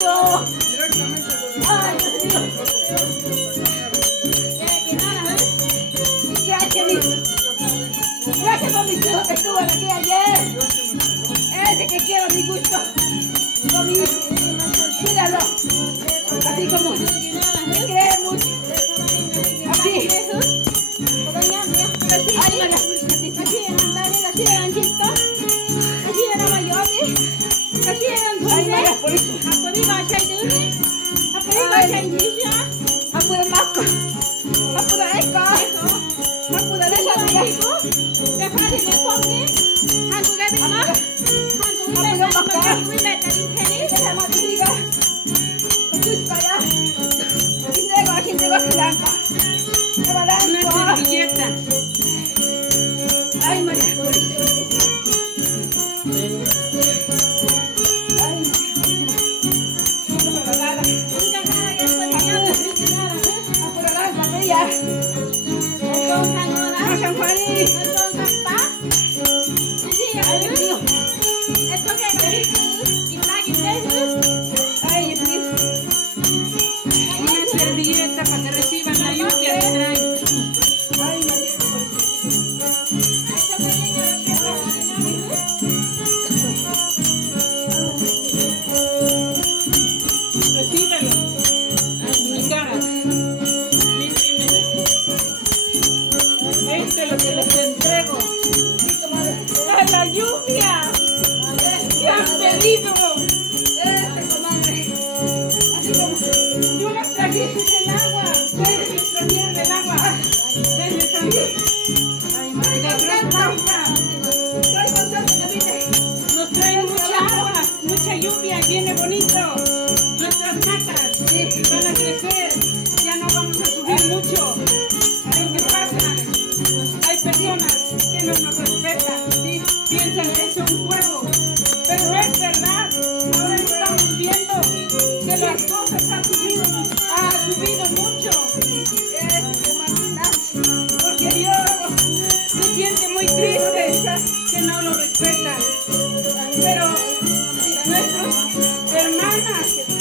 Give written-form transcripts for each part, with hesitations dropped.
Ay, Dios mío. Gracias por mis hijos que estuvo aquí ayer. Ese que quiero mi gusto. Con mi míralo. Así como me cree mucho. Así. Ay, Una servilleta. Ay, María. Una servilleta para que reciban la lluvia que traen. Recíbelo. Mi cara. Límpiamela. Este es lo que les entrego. ¡A la lluvia! ¡Que han pedido! Yo les traje el agua. Ustedes me trajeron el agua. Denme también. De Cruz Blanca. Nos traen mucha agua, mucha lluvia, viene bonito. Nuestras matas van a crecer, ya no vamos a subir mucho. Lo que pasa, hay personas que no nos respetan, piensan que es un juego, pero no es verdad. Ahora estamos viendo que las cosas han subido mucho. Porque Dios se siente muy triste que no lo respetan. Pero nuestros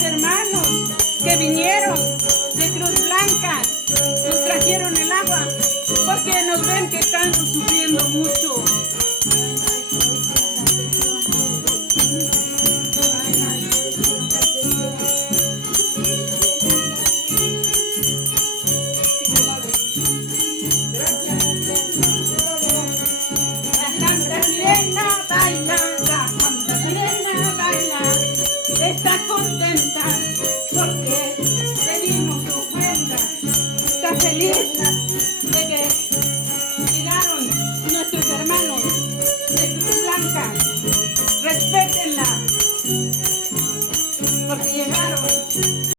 hermanos que vinieron de Cruz Blanca nos trajeron el agua porque nos ven que están sufriendo mucho. Está contenta porque pedimos su ofrenda. Está feliz de que llegaron nuestros hermanos de Cruz Blanca. Respétenla porque llegaron.